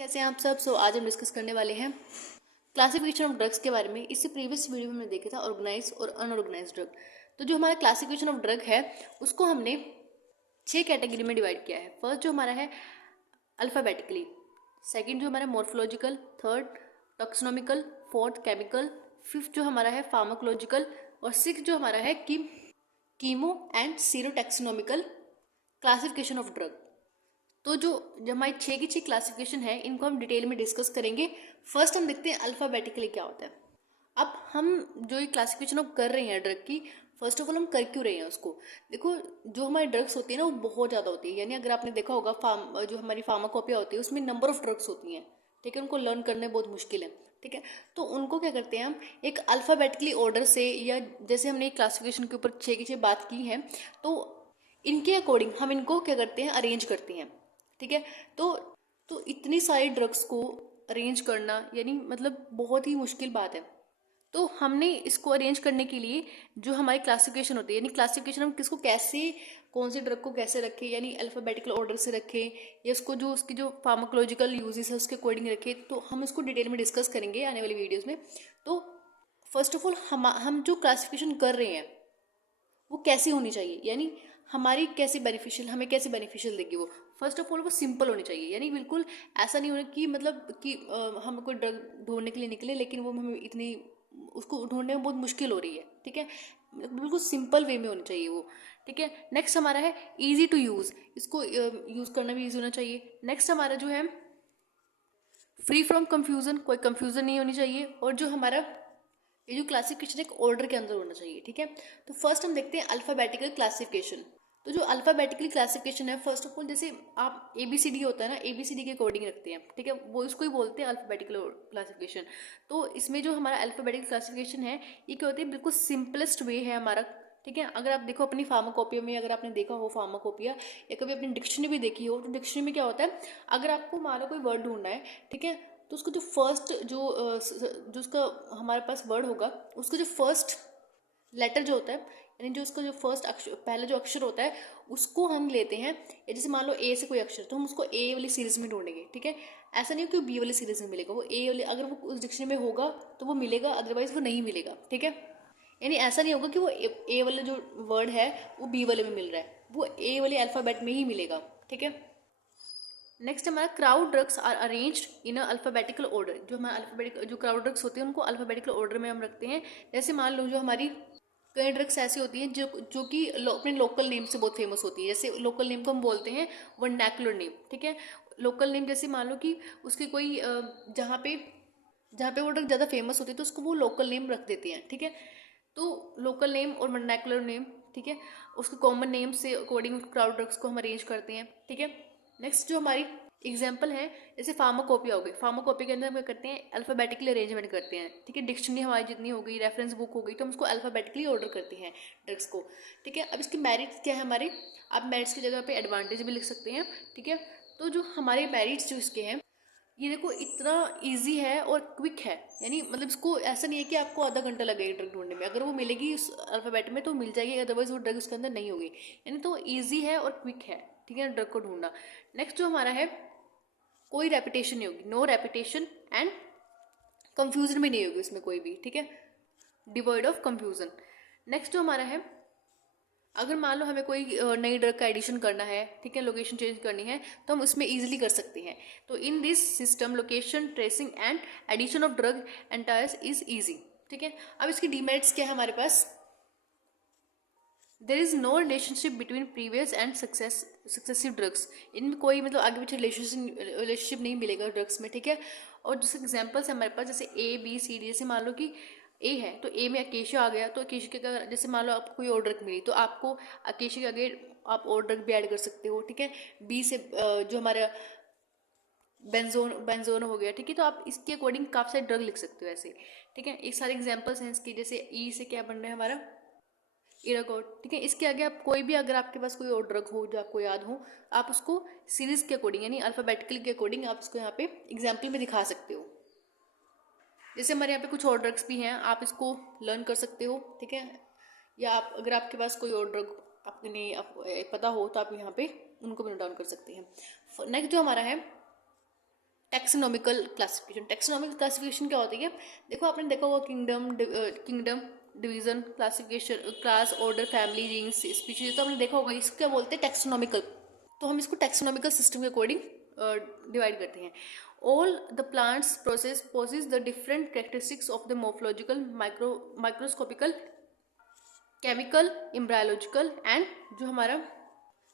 कैसे हैं आप सब। आज हम डिस्कस करने वाले हैं क्लासिफिकेशन ऑफ ड्रग्स के बारे में। इससे प्रीवियस वीडियो में हमने देखा था ऑर्गेनाइज और अनऑर्गेनाइज ड्रग। तो जो हमारा क्लासिफिकेशन ऑफ ड्रग है उसको हमने 6 कैटेगरी में डिवाइड किया है। फर्स्ट जो हमारा है अल्फ़ाबेटिकली, सेकंड जो हमारा morphological, third taxonomical, fourth chemical, fifth जो हमारा है फार्माकोलॉजिकल और सिक्स जो हमारा है chemo and serotaxonomical classification of drug. तो जो हमारी 6 की 6 क्लासिफिकेशन है इनको हम डिटेल में डिस्कस करेंगे। फर्स्ट हम देखते हैं अल्फ़ाबेटिकली क्या होता है। अब हम जो ये क्लासिफिकेशन अब कर रहे हैं ड्रग की, फर्स्ट ऑफ ऑल हम कर क्यों रहे हैं उसको। देखो, जो हमारी ड्रग्स होती है ना वो बहुत ज़्यादा होती है। यानी अगर आपने देखा होगा जो हमारी फार्माकोपिया होती है उसमें नंबर ऑफ ड्रग्स होती हैं, ठीक है। उनको लर्न करने बहुत मुश्किल है, ठीक है। तो उनको क्या करते हैं हम एक अल्फ़ाबेटिकली ऑर्डर से, या जैसे हमने एक क्लासिफिकेशन के ऊपर 6 की 6 बात की है, तो इनके अकॉर्डिंग हम इनको क्या करते हैं, अरेंज करते हैं, ठीक है। तो इतनी सारी ड्रग्स को अरेंज करना यानी मतलब बहुत ही मुश्किल बात है। तो हमने इसको अरेंज करने के लिए जो हमारी क्लासिफिकेशन होती है, यानी क्लासिफिकेशन हम किसको कैसे, कौन सी ड्रग को कैसे रखें, यानी अल्फ़ाबेटिकल ऑर्डर से रखें या उसको जो उसकी जो फार्माकोलॉजिकल यूजेस है उसके अकॉर्डिंग रखें, तो हम इसको डिटेल में डिस्कस करेंगे आने वाली वीडियोज़ में। तो फर्स्ट ऑफ ऑल हम जो क्लासिफिकेशन कर रहे हैं वो कैसी होनी चाहिए, यानी हमारी कैसी बेनिफिशियल, हमें कैसे बेनिफिशियल देगी वो। फर्स्ट ऑफ ऑल वो सिंपल होनी चाहिए, यानी बिल्कुल ऐसा नहीं होना कि मतलब कि हम कोई ड्रग ढूंढने के लिए निकले लेकिन वो हमें इतनी उसको ढूंढने में बहुत मुश्किल हो रही है, ठीक है। बिल्कुल सिंपल वे में होनी चाहिए वो, ठीक है। नेक्स्ट हमारा है ईजी टू यूज़, इसको यूज़ करना भी ईजी होना चाहिए। नेक्स्ट हमारा जो है फ्री फ्रॉम कंफ्यूजन, कोई कंफ्यूजन नहीं होनी चाहिए। और जो हमारा ये जो क्लासिफिकेशन एक ऑर्डर के अंदर होना चाहिए, ठीक है। तो फर्स्ट हम देखते हैं अल्फ़ाबेटिकल क्लासिफिकेशन। तो जो अल्फ़ाबेटिकल क्लासिफिकेशन है, फर्स्ट ऑफ ऑल जैसे आप ABCD होता है ना, ABCD के अकॉर्डिंग रखते हैं, ठीक है। वो इसको ही बोलते हैं अल्फ़ाबेटिकल क्लासिफिकेशन। तो इसमें जो हमारा अल्फ़ाबेटिकल क्लासिफिकेशन है ये क्या होती है, बिल्कुल सिंपलेस्ट वे है हमारा, ठीक है। अगर आप देखो अपनी फार्माकोपिया में, अगर आपने देखा हो फार्माकोपिया या कभी अपनी डिक्शनरी भी देखी हो, तो डिक्शनरी में क्या होता है, अगर आपको मान लो कोई वर्ड ढूंढना है, ठीक है, तो उसको जो फर्स्ट जो उसका हमारे पास वर्ड होगा, उसका जो फर्स्ट लेटर जो होता है, यानी जो उसका जो फर्स्ट अक्षर, पहला जो अक्षर होता है उसको हम लेते हैं। या जैसे मान लो ए से कोई अक्षर, तो हम उसको ए वाली सीरीज में ढूंढेंगे, ठीक है। ऐसा नहीं हो कि बी वाली सीरीज में मिलेगा, वो ए वाले, अगर वो उस डिक्शनरी में होगा तो वो मिलेगा, अदरवाइज वो नहीं मिलेगा, ठीक है। यानी ऐसा नहीं होगा कि वो ए वाला जो वर्ड है वो बी वाले में मिल रहा है, वो ए वाले अल्फ़ाबेट में ही मिलेगा, ठीक है। नेक्स्ट हमारा crude drugs are arranged in alphabetical order. जो हमारा अल्फ़ाबेटिकल जो क्राउड ड्रग्स होते हैं उनको अल्फ़ाबेटिकल ऑर्डर में हम रखते हैं। जैसे मान लो जो हमारी कई ड्रग्स ऐसी होती हैं जो कि अपने लोकल नेम से बहुत फेमस होती है। जैसे लोकल नेम को हम बोलते हैं वर्नैकुलर नेम, ठीक है। लोकल नेम जैसे मान लो कि उसकी कोई जहाँ पे वो ड्रग ज़्यादा फेमस होती है तो उसको वो लोकल नेम रख देते हैं, ठीक है। तो लोकल नेम और वर्नैकुलर नेम, ठीक है, उसके कॉमन नेम से अकॉर्डिंग क्राउड ड्रग्स को हम अरेंज करते हैं, ठीक है। नेक्स्ट जो हमारी एग्जाम्पल है, जैसे फार्माकोपिया हो गई, फार्माकोपिया के अंदर हम क्या करते हैं, अल्फ़ाबेटिकली अरेंजमेंट करते हैं, ठीक है। डिक्शनरी हमारी जितनी हो गई, रेफरेंस बुक हो गई, तो हम उसको अल्फ़ाबेटिकली ऑर्डर करते हैं ड्रग्स को, ठीक है। अब इसके मेरिट्स क्या है हमारे, आप मेरिट्स की जगह पे एडवांटेज भी लिख सकते हैं, ठीक है। तो जो हमारे मेरिट्स जो इसके हैं, ये देखो इतना इजी है और क्विक है, यानी मतलब इसको ऐसा नहीं है कि आपको आधा घंटा लगेगा ड्रग ढूंढने में। अगर वो मिलेगी उस अल्फ़ाबेट में तो मिल जाएगी, अदरवाइज वो ड्रग उसके अंदर नहीं होगी। यानी तो इजी है और क्विक है, ठीक है, ड्रग को ढूंढना। नेक्स्ट जो हमारा है, कोई रेपिटेशन नहीं होगी, नो रेपिटेशन एंड कंफ्यूजन भी नहीं होगी उसमें कोई भी, ठीक है, डिवॉइड ऑफ कंफ्यूजन। नेक्स्ट जो हमारा है, अगर मान लो हमें कोई नई ड्रग का एडिशन करना है, ठीक है, लोकेशन चेंज करनी है, तो हम उसमें इजीली कर सकते हैं। तो in this system location tracing and addition of drug entries is easy, ठीक है। अब इसकी डीमेरिट्स क्या है हमारे पास, there is no relationship between previous and successive drugs. इनमें कोई मतलब आगे पीछे रिलेशनशिप नहीं मिलेगा ड्रग्स में, ठीक है। और जैसे एग्जाम्पल्स है हमारे पास, जैसे ABCD, जैसे मान लो कि ए है तो ए में अकेशिया आ गया, तो अकेशिया के अगर जैसे मान लो आपको कोई और ड्रग मिली तो आपको अकेशिया के आगे आप और ड्रग भी ऐड कर सकते हो, ठीक है। बी से जो हमारा बेंजोन हो गया, ठीक है। तो आप इसके अकॉर्डिंग काफ़ी सारे ड्रग लिख सकते हो ऐसे, ठीक है। एक सारे एग्जाम्पल्स हैं इसकी, जैसे ई से क्या बन रहा है हमारा इराकोड, ठीक है। इसके आगे आप कोई भी, अगर आपके पास कोई और ड्रग हो जो आपको याद हो, आप उसको सीरीज के अकॉर्डिंग यानी अल्फ़ाबेटिकल के अकॉर्डिंग आप उसको यहाँ पे एग्जाम्पल में दिखा सकते हो। जैसे हमारे यहाँ पे कुछ और ड्रग्स भी हैं, आप इसको लर्न कर सकते हो, ठीक है। या आप अगर आपके पास कोई और ड्रग पता हो तो आप यहाँ पे उनको भी नोट डाउन कर सकते हैं। नेक्स्ट जो हमारा है टैक्सोनॉमिकल क्लासिफिकेशन। टैक्सोनॉमिकल क्लासिफिकेशन क्या होती है? देखो आपने देखा होगा kingdom, division, classification, class, order, family, genus, species, तो हमने देखा होगा इसको क्या बोलते हैं? टैक्सोनॉमिकल। तो हम इसको टैक्सोनॉमिकल सिस्टम के अकॉर्डिंग डिवाइड करते हैं। All the plants process possess the different characteristics of the morphological, microscopical, chemical, embryological and जो हमारा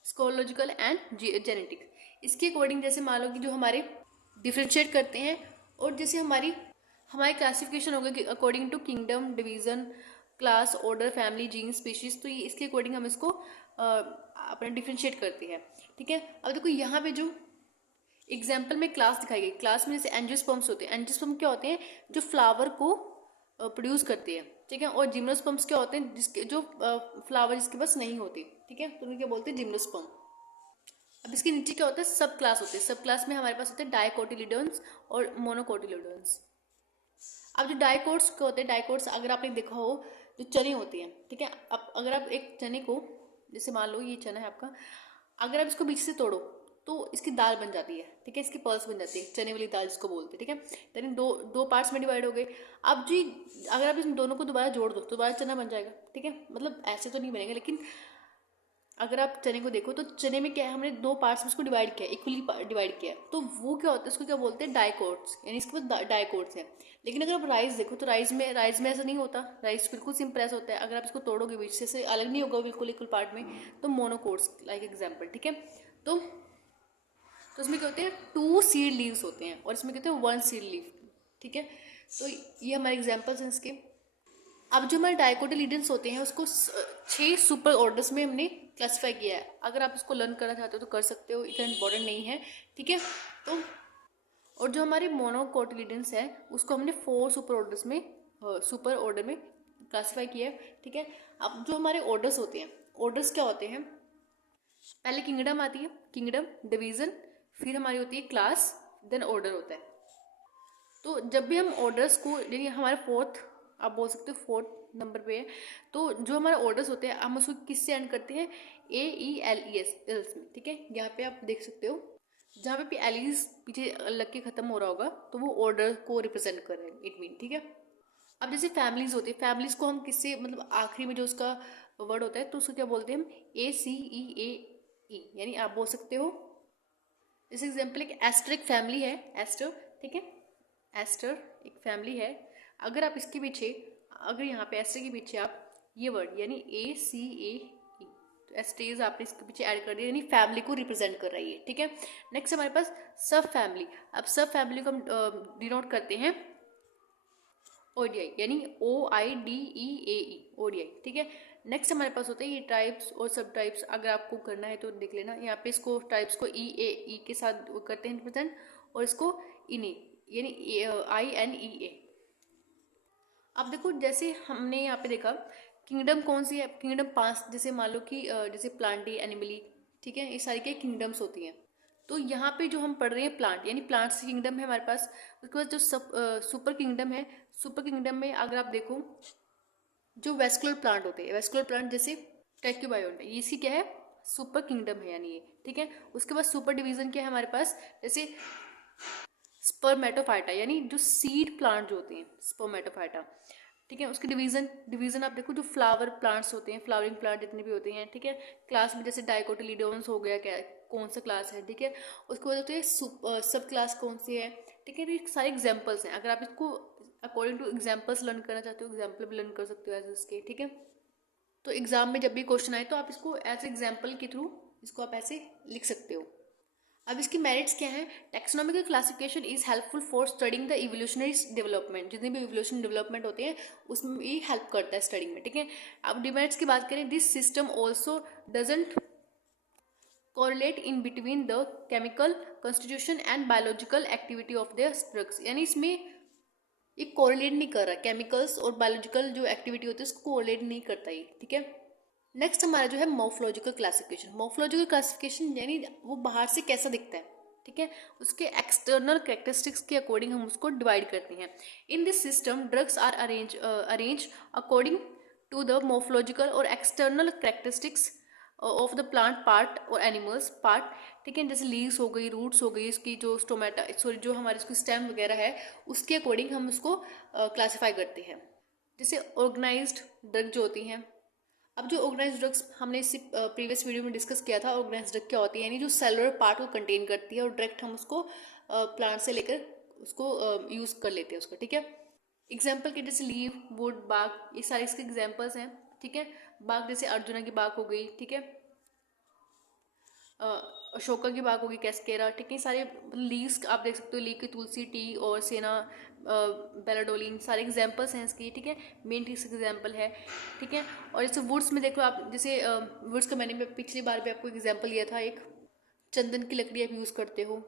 स्कोलॉजिकल एंड जेनेटिक। इसके अकॉर्डिंग जैसे मान लो कि जो हमारे डिफ्रेंशिएट करते हैं, और जैसे हमारी क्लासिफिकेशन होगा कि according to kingdom, division, class, order, family, genus, species, तो ये इसके अकॉर्डिंग हम इसको अपना डिफ्रेंशिएट करते हैं। ठीक है, अब देखो यहाँ पे जो एग्जाम्पल में क्लास दिखाई गई, क्लास में जैसे एंजियोस्पर्म्स होते हैं। एंजियोस्पर्म क्या होते हैं? जो फ्लावर को प्रोड्यूस करते हैं। ठीक है, और जिम्नोस्पर्म्स क्या होते हैं? जिसके जो फ्लावर जिसके पास नहीं होते। ठीक है, तो उन्हें क्या बोलते हैं? जिम्नोस्पर्म। अब इसके नीचे क्या होता है? सब क्लास होते हैं। सब क्लास में हमारे पास होते हैं डाइकोटिलिडोन्स और मोनोकोटिलिडोन्स। अब जो डाइकोट्स क्या होते हैं? डाइकोट्स अगर आपने देखा हो, जो चने होते हैं। ठीक है, अब अगर आप एक चने को, जैसे मान लो ये चना है आपका, अगर आप इसको बीच से तोड़ो तो इसकी दाल बन जाती है। ठीक है, इसकी पल्स बन जाती है, चने वाली दाल जिसको बोलते हैं। ठीक है, यानी दो पार्ट्स में डिवाइड हो गए। अब जी अगर आप इन दोनों को दोबारा जोड़ दो तो दोबारा चना बन जाएगा। ठीक है, मतलब ऐसे तो नहीं बनेगा, लेकिन अगर आप चने को देखो तो चने में क्या है? हमने दो पार्ट्स में उसको डिवाइड किया, इक्वली डिवाइड किया, तो वो क्या होता है? उसको क्या बोलते हैं? डाइकोट्स, यानी इसके पास डाइकोट्स है। लेकिन अगर आप राइस देखो तो राइस में ऐसा नहीं होता। राइस बिल्कुल सिंपल ऐसा होता है, अगर आप इसको तोड़ोगे बीच से अलग नहीं होगा बिल्कुल इक्वल पार्ट में, तो मोनोकोट्स लाइक एग्जाम्पल। ठीक है, तो इसमें क्या होते हैं? 2 सीड लीव्स होते हैं, और इसमें कहते हैं 1 सीड लीव। ठीक है, तो ये हमारे एग्जाम्पल्स हैं इसके। अब जो हमारे डाइकोटिलिडन्स होते हैं उसको 6 सुपर ऑर्डर्स में हमने क्लासिफाई किया है। अगर आप इसको लर्न करना चाहते हो तो कर सकते हो, इतना इंपॉर्टेंट नहीं है। ठीक है, तो और जो हमारे मोनोकोटिलिडन्स है उसको हमने 4 सुपर ऑर्डर में क्लासिफाई किया है। ठीक है, अब जो हमारे ऑर्डर्स होते हैं, ऑर्डर्स क्या होते हैं? पहले किंगडम आती है, किंगडम, डिवीजन, फिर हमारी होती है क्लास, देन ऑर्डर होता है। तो जब भी हम ऑर्डर्स को, यानी हमारे फोर्थ, आप बोल सकते हो 4th नंबर पे है, तो जो हमारे ऑर्डर्स होते हैं हम उसको किससे एंड करते हैं? AELES एल्स में। ठीक है, यहाँ पे आप देख सकते हो, जहाँ पे एलिस पीछे लग के खत्म हो रहा होगा तो वो ऑर्डर को रिप्रेजेंट कर रहे हैं, इट मीन। ठीक है, अब जैसे फैमिलीज होती है, फैमिलीज को हम किससे, मतलब आखिरी में जो उसका वर्ड होता है तो उसको क्या बोलते हैं? हम ACEAE, यानी आप बोल सकते हो, जैसे एग्जाम्पल एक एस्टर एक फैमिली है, एस्टर। ठीक है, एस्टर एक फैमिली है। अगर आप इसके पीछे, अगर यहाँ पे एस्टर के पीछे आप ये वर्ड यानी ACAE, तो एस्टेज आपने इसके पीछे ऐड कर दिया, यानी फैमिली को रिप्रेजेंट कर रही है। ठीक है, नेक्स्ट हमारे पास सब फैमिली। अब सब फैमिली को हम डिनोट करते हैं ODI, यानी OIDEAE, ODI। ठीक है, नेक्स्ट हमारे पास होता है ये ट्राइब्स और सब ट्राइब्स। अगर आपको करना है तो देख लेना, यहाँ पे इसको ट्राइब्स को EAE के साथ करते हैं रिप्रेजेंट, और इसको INE यानी INEA। अब देखो जैसे हमने यहाँ पे देखा किंगडम कौन सी है? किंगडम 5, जैसे मान लो कि जैसे प्लांटी, एनिमली। ठीक है, ये सारी क्या किंगडम्स होती हैं। तो यहाँ पे जो हम पढ़ रहे हैं प्लांट, यानी प्लांट्स किंगडम है हमारे पास। उसके बाद जो सुपर किंगडम है, सुपर किंगडम में अगर आप देखो जो वेस्कुलर प्लांट होते हैं, वेस्कुलर प्लांट जैसे ट्रैक्यूबायोन्टा, ये इसकी क्या है? सुपर किंगडम है, यानी ये। ठीक है, उसके बाद सुपर डिवीजन क्या है हमारे पास? जैसे स्पर्मेटोफाइटा, यानी जो सीड प्लांट जो होते हैं, स्पर्मेटोफाइटा। ठीक है, उसके डिवीजन आप देखो, जो फ्लावर प्लांट्स होते हैं, फ्लावरिंग प्लांट जितने भी होते हैं। ठीक है, क्लास में जैसे डाइकोटिलिडोन्स हो गया, क्या कौन सा क्लास है। ठीक है, उसके बाद होते हैं सब क्लास कौन सी है। ठीक है, तो ये सारे एग्जाम्पल्स हैं। अगर आप इसको अकॉर्डिंग टू एग्जाम्पल्स लर्न करना चाहते हो, एग्जाम्पल भी लर्न कर सकते हो एज इसके। ठीक है, तो एग्जाम में जब भी क्वेश्चन आए तो आप इसको एज एग्जाम्पल के थ्रू इसको आप ऐसे लिख सकते हो। अब इसकी मेरिट्स क्या है? Taxonomical classification is helpful for studying the evolutionary development. जितने भी इवोल्यूशन डेवलपमेंट होते हैं उसमें ये हेल्प करता है स्टडिंग में। ठीक है, अब डिमेरिट्स की बात करें, this system also doesn't correlate in between the chemical constitution and biological activity of the drugs, यानी इसमें ये कोरिलेट नहीं कर रहा, केमिकल्स और बायोलॉजिकल जो एक्टिविटी होती है उसको कोरिलेट नहीं करता ये। ठीक है, नेक्स्ट हमारा जो है मॉर्फोलॉजिकल क्लासिफिकेशन। मॉर्फोलॉजिकल क्लासिफिकेशन यानी वो बाहर से कैसा दिखता है। ठीक है, उसके एक्सटर्नल कैरेक्टरिस्टिक्स के अकॉर्डिंग हम उसको डिवाइड करते हैं। In this system drugs are arrange according to the morphological और external characteristics of the plant part और एनिमल्स पार्ट, ठीक है, जैसे लीव्स हो गई, रूट्स हो गई, इसकी जो स्टोमेटा सॉरी जो हमारे इसकी स्टेम वगैरह है उसके अकॉर्डिंग हम उसको क्लासीफाई करते हैं। जैसे ऑर्गेनाइज्ड ड्रग जो होती हैं, अब जो ऑर्गेनाइज्ड ड्रग्स हमने इसी प्रीवियस वीडियो में डिस्कस किया था, ऑर्गेनाइज्ड ड्रग क्या होती है, यानी जो सेलुलर पार्ट को कंटेन करती है और डायरेक्ट हम उसको प्लांट से लेकर उसको यूज़ कर लेते हैं उसका, ठीक है। एग्जाम्पल के जैसे लीव, वुड, बाग, ये सारे इसके एग्जाम्पल्स हैं, ठीक है। बाग जैसे अर्जुना की बाग हो गई, ठीक है, अशोका की बाग होगी, कैस्केरा, ठीक है। सारे लीव्स आप देख सकते हो, लीव की तुलसी, टी और सेना, बेलाडोलिन, सारे एग्जाम्पल्स हैं इसकी, ठीक है। मेन टी एग्जाम्पल है, ठीक है। और जैसे वुड्स में देख लो आप, जैसे वुड्स का मैंने पिछली बार भी आपको एग्जाम्पल लिया था, एक चंदन की लकड़ी आप यूज़ करते हो।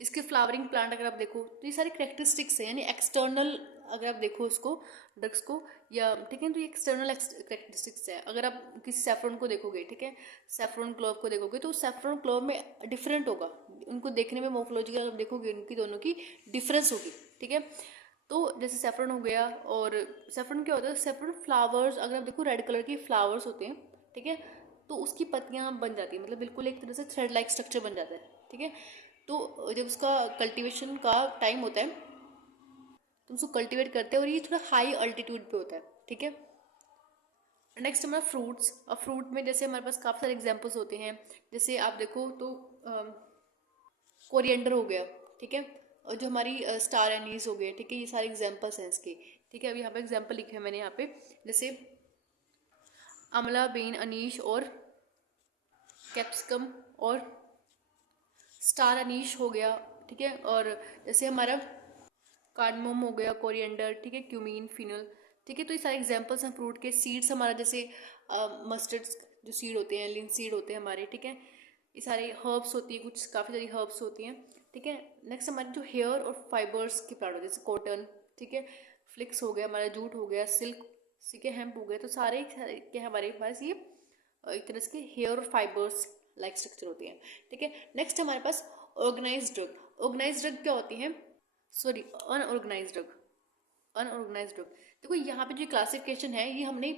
इसके फ्लावरिंग प्लांट अगर आप देखो तो ये सारे करेक्टरिस्टिक्स हैं, यानी एक्सटर्नल अगर आप देखो उसको ड्रग्स को, या ठीक है, तो ये एक्सटर्नल करेक्टरिस्टिक्स है। अगर आप किसी सेफ्रॉन को देखोगे, ठीक है, सेफ्रॉन क्लोव को देखोगे तो सेफ्रॉन क्लोव में डिफरेंट होगा, उनको देखने में मोर्फोलॉजिकल आप देखोगे उनकी दोनों की डिफरेंस होगी, ठीक है। तो जैसे सेफ्रॉन हो गया, और सेफ्रॉन क्या होता है, सेफ्रॉन फ्लावर्स अगर आप देखो रेड कलर के फ्लावर्स होते हैं, ठीक है, तो उसकी पत्तियां बन जाती है, मतलब बिल्कुल एक तरह से थ्रेड लाइक स्ट्रक्चर बन जाता है, ठीक है। तो जब उसका कल्टीवेशन का टाइम होता है तो उसको कल्टीवेट करते हैं, और ये थोड़ा हाई अल्टीट्यूड पे होता है, ठीक है। नेक्स्ट हमारा फ्रूट्स। अब फ्रूट में जैसे हमारे पास काफ़ी सारे एग्जांपल्स होते हैं, जैसे आप देखो तो कोरिएंडर हो गया, ठीक है, और जो हमारी स्टार एनीज हो गए, ठीक है, ये सारे एग्जांपल्स हैं इसके, ठीक है। अभी यहाँ पे एग्जांपल लिखे हैं मैंने यहाँ पे, जैसे अमला, बेन, अनीश और कैप्सिकम और स्टार अनीश हो गया, ठीक है। और जैसे हमारा कार्डमोम हो गया, कोरिएंडर, ठीक है, क्यूमीन, फिनल, ठीक है। तो ये सारे एग्जांपल्स हैं फ्रूट के। सीड्स हमारा जैसे मस्टर्ड जो सीड होते हैं, लिंक सीड होते हैं हमारे, ठीक है। ये सारे हर्ब्स होती है, कुछ काफ़ी सारी हर्ब्स होती हैं, ठीक है। नेक्स्ट हमारे जो हेयर और फाइबर्स के प्लांट होते हैं, जैसे कॉटन, ठीक है, फ्लिक्स हो गया, हमारा जूट हो गया, सिल्क, ठीक है, हेम्प हो गया, तो सारे के हमारे पास ये एक तरह से हेयर और फाइबर्स लाइक स्ट्रक्चर होती हैं, ठीक है। नेक्स्ट हमारे पास ऑर्गेनाइज्ड ड्रग। ऑर्गेनाइज्ड ड्रग क्या होती है, sorry unorganised drug, unorganised drug. देखो यहाँ पे जो क्लासिफिकेशन है ये हमने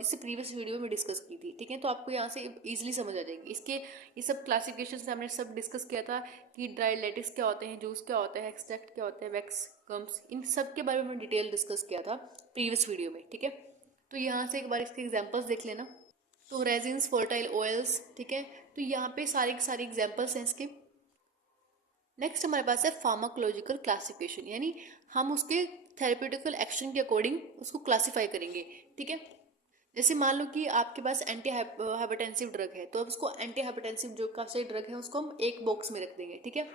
इससे प्रीवियस वीडियो में डिस्कस की थी, ठीक है, तो आपको यहाँ से इजीली समझ आ जाएगी। इसके ये सब क्लासिफिकेशन से हमने सब डिस्कस किया था कि ड्राई लेटिक्स क्या होते हैं, जूस क्या होता है, एक्सट्रैक्ट क्या होता है, वैक्स, गम्स, इन सब के बारे में डिटेल डिस्कस किया था प्रीवियस वीडियो में, ठीक है। तो यहाँ से एक बार इसके एग्जाम्पल्स देख लेना। तो रेजिन्स, फर्टाइल ऑयल्स, ठीक है, तो यहाँ पे सारे एग्जाम्पल्स हैं इसके। नेक्स्ट हमारे पास है फार्माकोलॉजिकल क्लासिफिकेशन, यानी हम उसके थेरेप्यूटिकल एक्शन के अकॉर्डिंग उसको क्लासीफाई करेंगे, ठीक है। जैसे मान लो कि आपके पास एंटी हाइपरटेंसिव ड्रग है, तो अब उसको एंटी हाइपरटेंसिव जो काफी सारी ड्रग है उसको हम एक बॉक्स में रख देंगे, ठीक है।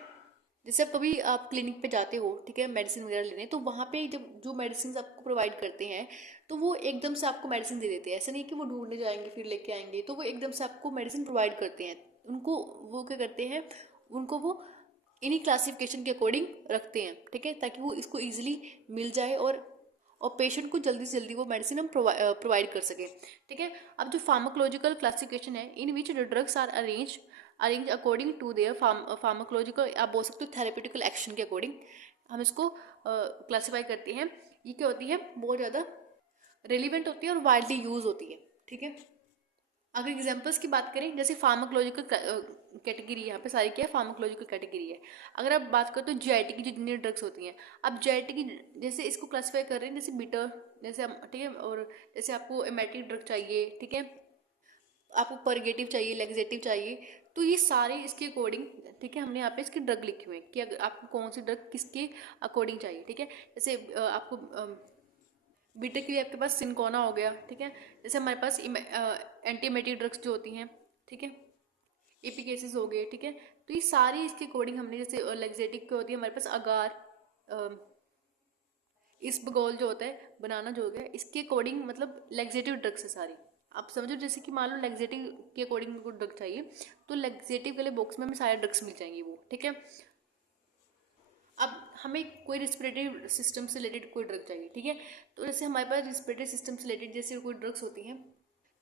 जैसे अब कभी आप क्लिनिक पे जाते हो, ठीक है, मेडिसिन वगैरह लेने, तो वहाँ पे जब जो मेडिसिन आपको प्रोवाइड करते हैं तो वो एकदम से आपको मेडिसिन दे देते हैं, ऐसा नहीं कि वो ढूंढने जाएंगे फिर लेके आएंगे, तो वो एकदम से आपको मेडिसिन प्रोवाइड करते हैं। उनको वो क्या करते हैं, उनको वो इन्हीं क्लासिफिकेशन के अकॉर्डिंग रखते हैं, ठीक है, ताकि वो इसको ईजिली मिल जाए और पेशेंट को जल्दी से जल्दी वो मेडिसिन हम प्रोवाइड कर सकें, ठीक है। अब जो फार्माकोलॉजिकल क्लासिफिकेशन है, in which drugs are arrange according to their pharmacological, आप बोल सकते हो थेरेप्यूटिकल एक्शन के अकॉर्डिंग हम इसको क्लासीफाई करते हैं। ये क्या होती है, बहुत ज़्यादा रेलिवेंट होती है और वाइडली यूज होती है, ठीक है। अगर एग्जांपल्स की बात करें, जैसे फार्माकोलॉजिकल कैटेगरी यहाँ पे सारी क्या है, फार्माकोलॉजिकल कैटेगरी है। अगर आप बात करें तो जीआईटी की जो जितनी ड्रग्स होती हैं, अब जीआईटी की जैसे इसको क्लासीफाई कर रहे हैं, जैसे बिटर, जैसे हम, ठीक है, और जैसे आपको एमेटिक ड्रग चाहिए, ठीक है, आपको परगेटिव चाहिए, लेग्जेटिव चाहिए, तो ये सारे इसके अकॉर्डिंग, ठीक है, हमने यहाँ पे इसकी ड्रग लिखी हुई है कि अगर आपको कौन सी ड्रग किसके अकॉर्डिंग चाहिए, ठीक है। जैसे आपको बीटेक के लिए आपके पास सिनकोना हो गया, ठीक है। जैसे हमारे पास एंटीमेटिक ड्रग्स जो होती हैं, ठीक है, एपीकेसेस हो गए, ठीक है। तो ये सारी इसके अकॉर्डिंग हमने, जैसे लेग्जेटिक की होती है हमारे पास अगार, इसबगोल जो होता है, बनाना जो हो गया, इसके अकॉर्डिंग मतलब लेग्जेटिव ड्रग्स है सारी। आप समझो जैसे कि मान लो लेग्जेटिव के अकॉर्डिंग को ड्रग चाहिए, तो लेग्जेटिव के लिए बॉक्स में हमें सारे ड्रग्स मिल जाएंगे वो, ठीक है। अब हमें कोई रेस्पिरेटरी सिस्टम से रिलेटेड कोई ड्रग चाहिए, ठीक है, तो जैसे हमारे पास रेस्पिरेटरी सिस्टम से रिलेटेड जैसे कोई ड्रग्स होती हैं,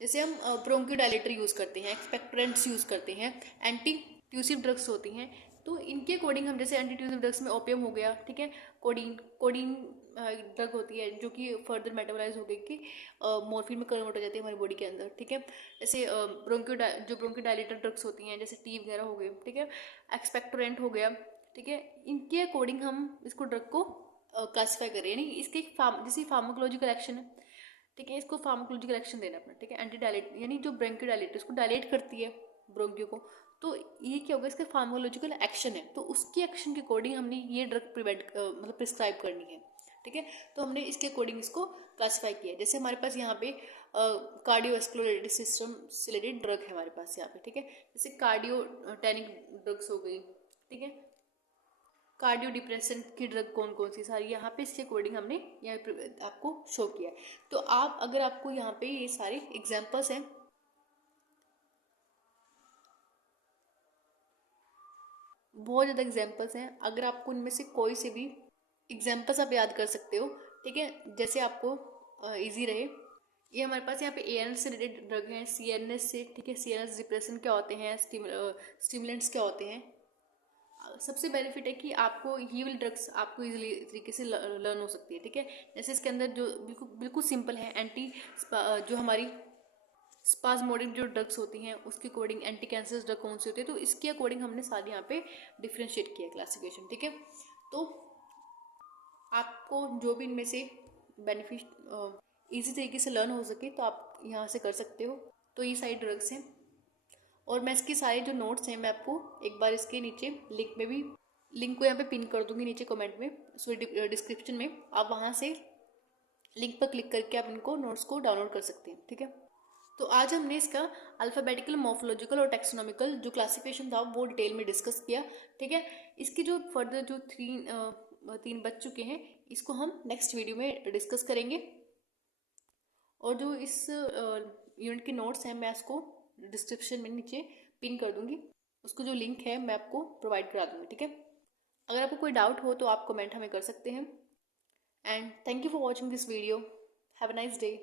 जैसे हम ब्रोंकोडायलेटर यूज़ करते हैं, एक्सपेक्ट्रेंट्स यूज़ करते हैं, एंटी ट्यूसिव ड्रग्स होती हैं, तो इनके अकॉर्डिंग हम, जैसे एंटी ट्यूसिव ड्रग्स में ओपियम हो गया, ठीक है, कोडीन, कोडीन ड्रग होती है जो कि फर्दर मेटाबोलाइज हो गई कि मॉर्फिन में कन्वर्ट हो जाती है हमारी बॉडी के अंदर, ठीक है। जैसे जो ब्रोंकोडायलेटर ड्रग्स होती हैं, जैसे टी वगैरह हो गए, ठीक है, एक्सपेक्टोरेंट हो गया, ठीक है, इनके अकॉर्डिंग हम इसको ड्रग को क्लासीफाई करें, यानी इसके जैसे फार्माकोलॉजिकल एक्शन है, ठीक है, इसको फार्माकोलॉजिकल एक्शन देना अपना, ठीक है। एंटी डायलेट यानी जो ब्रोंकोडायलेटर इसको डायलेट करती है ब्रोंकियो को, तो ये क्या होगा, इसका फार्माकोलॉजिकल एक्शन है, तो उसकी एक्शन के अकॉर्डिंग हमने ये ड्रग मतलब प्रिस्क्राइब करनी है, ठीक है। तो हमने इसके अकॉर्डिंग इसको क्लासीफाई किया। जैसे हमारे पास यहाँ पे कार्डियोवैस्कुलर सिस्टम से रिलेटेड ड्रग है हमारे पास यहाँ पे, ठीक है। जैसे कार्डियोटेनिक ड्रग्स हो गई, ठीक है, कार्डियो डिप्रेसेंट की ड्रग कौन कौन सी सारी यहाँ पे इसके अकॉर्डिंग हमने यहाँ पे आपको शो किया है। तो आप अगर आपको यहाँ पे ये सारे एग्जाम्पल्स हैं, बहुत ज़्यादा एग्जाम्पल्स हैं, अगर आपको इनमें से कोई से भी एग्जाम्पल्स आप याद कर सकते हो, ठीक है, जैसे आपको इजी रहे। ये हमारे पास यहाँ पे ANS से रिलेटेड ड्रग हैं, CNS से, ठीक है, CNS डिप्रेशन क्या होते हैं, स्टिमुलेंट्स क्या होते हैं। सबसे बेनिफिट है कि आपको ये वाली ड्रग्स आपको इजीली तरीके से लर्न हो सकती है, ठीक है। जैसे इसके अंदर जो बिल्कुल बिल्कुल सिंपल है, जो हमारी स्पाज्मोडिक जो ड्रग्स होती हैं उसके अकॉर्डिंग एंटी कैंसर ड्रग कौन सी होती है, तो इसके अकॉर्डिंग हमने सारी यहाँ पे डिफ्रेंशिएट किया क्लासिफिकेशन, ठीक है। तो आपको जो भी इनमें से बेनिफिट ईजी तरीके से लर्न हो सके तो आप यहाँ से कर सकते हो। तो ये सारी ड्रग्स हैं, और मैं इसके सारे जो नोट्स हैं मैं आपको एक बार इसके नीचे लिंक को यहाँ पे पिन कर दूंगी नीचे कमेंट में, सॉरी डिस्क्रिप्शन में, आप वहाँ से लिंक पर क्लिक करके आप इनको नोट्स को डाउनलोड कर सकते हैं, ठीक है। तो आज हमने इसका अल्फ़ाबेटिकल, मॉर्फोलॉजिकल और टेक्सोनॉमिकल जो क्लासिफिकेशन था वो डिटेल में डिस्कस किया, ठीक है। इसकी जो फर्दर जो तीन बच चुके हैं इसको हम नेक्स्ट वीडियो में डिस्कस करेंगे, और जो इस यूनिट के नोट्स हैं मैं इसको डिस्क्रिप्शन में नीचे पिन कर दूंगी, उसको जो लिंक है मैं आपको प्रोवाइड करा दूंगी, ठीक है। अगर आपको कोई डाउट हो तो आप कमेंट हमें कर सकते हैं। And thank you for watching this video. Have a nice day.